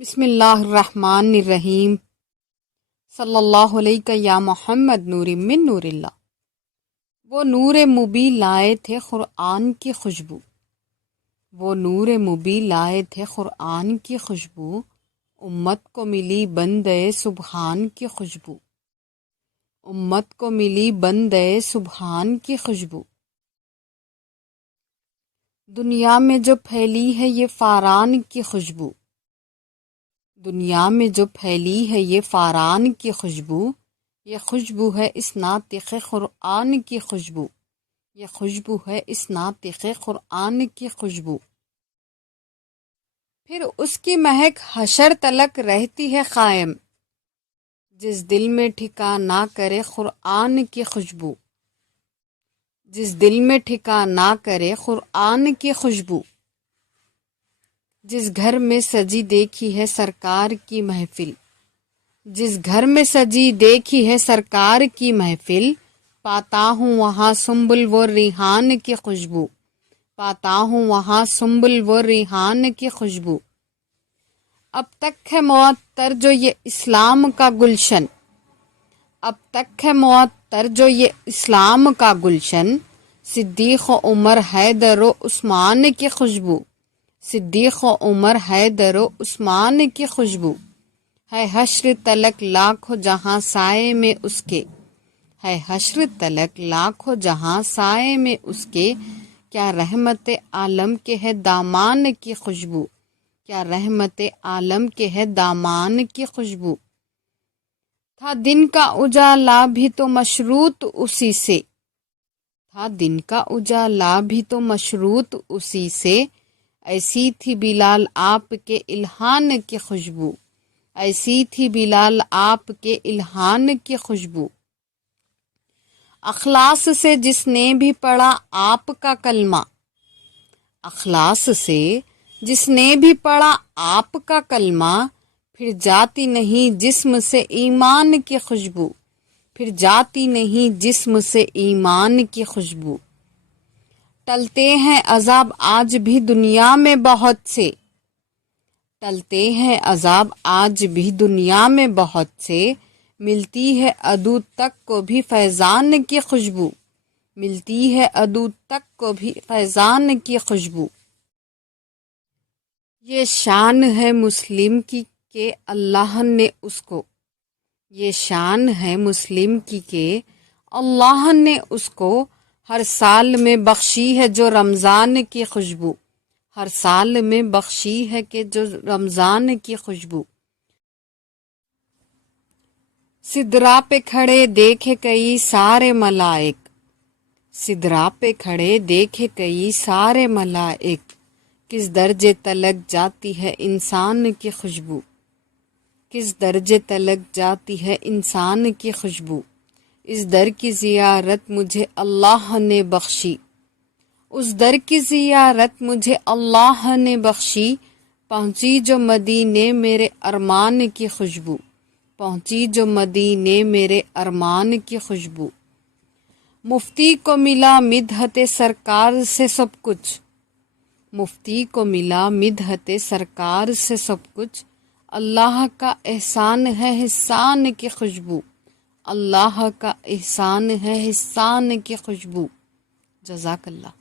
بسم اللہ الرحمن الرحیم صلی اللہ علیہ یا محمد نور من نور اللہ۔ وہ نور مبی لائے تھے قرآن کی خوشبو، وہ نور مبی لائے تھے قرآن کی خوشبو، امت کو ملی بندے سبحان کی خوشبو، امت کو ملی بندے سبحان کی خوشبو۔ دنیا میں جو پھیلی ہے یہ فاران کی خوشبو، دنیا میں جو پھیلی ہے یہ فاران کی خوشبو، یہ خوشبو ہے اس ناطق قرآن کی خوشبو، یہ خوشبو ہے اس ناطق قرآن کی خوشبو۔ پھر اس کی مہک حشر تلک رہتی ہے قائم، جس دل میں ٹھکا نہ کرے قرآن کی خوشبو، جس دل میں ٹھکا نہ کرے قرآن کی خوشبو۔ جس گھر میں سجی دیکھی ہے سرکار کی محفل، جس گھر میں سجی دیکھی ہے سرکار کی محفل، پاتا ہوں وہاں سنبل و ریحان کی خوشبو، پاتا ہوں وہاں سنبل و ریحان کی خوشبو۔ اب تک ہے معطر جو یہ اسلام کا گلشن، اب تک ہے معطر جو یہ اسلام کا گلشن، صدیق و عمر حیدر و عثمان کی خوشبو، صدیق و عمر حیدر و عثمان کی خوشبو۔ ہے حشر تلک لاکھوں جہاں سائے میں اس کے، ہے حشر تلک لاکھوں جہاں سائے میں اس کے، کیا رحمت عالم کے ہے دامان کی خوشبو، کیا رحمت عالم کے ہے دامان کی خوشبو۔ تھا دن کا اجالا بھی تو مشروط اسی سے، تھا دن کا اجالا بھی تو مشروط اسی سے، ایسی تھی بلال آپ کے الہان کی خوشبو، ایسی تھی بلال آپ کے الہان کی خوشبو۔ اخلاص سے جس نے بھی پڑھا آپ کا کلمہ، اخلاص سے جس نے بھی پڑھا آپ کا کلمہ، پھر جاتی نہیں جسم سے ایمان کی خوشبو، پھر جاتی نہیں جسم سے ایمان کی خوشبو۔ ٹلتے ہیں عذاب آج بھی دنیا میں بہت سے، ٹلتے ہیں عذاب آج بھی دنیا میں بہت سے، ملتی ہے عدو تک کو بھی فیضان کی خوشبو، ملتی ہے عدو تک کو بھی فیضان کی خوشبو۔ یہ شان ہے مسلم کی کہ اللہ نے اس کو، یہ شان ہے مسلم کی کہ اللہ نے اس کو ہر سال میں بخشی ہے جو رمضان کی خوشبو، ہر سال میں بخشی ہے کہ جو رمضان کی خوشبو۔ سدرا پہ کھڑے دیکھے کئی سارے ملائک، سدرا پہ کھڑے دیکھے کئی سارے ملائک، کس درجے تلک جاتی ہے انسان کی خوشبو، کس درجے تلک جاتی ہے انسان کی خوشبو۔ اس در کی زیارت مجھے اللہ نے بخشی، اس در کی زیارت مجھے اللہ نے بخشی، پہنچی جو مدینے میرے ارمان کی خوشبو، پہنچی جو مدینے میرے ارمان کی خوشبو۔ مفتی کو ملا مدحت سرکار سے سب کچھ، مفتی کو ملا مدحت سرکار سے سب کچھ، اللہ کا احسان ہے احسان کی خوشبو، اللہ کا احسان ہے احسان کی خوشبو۔ جزاک اللہ۔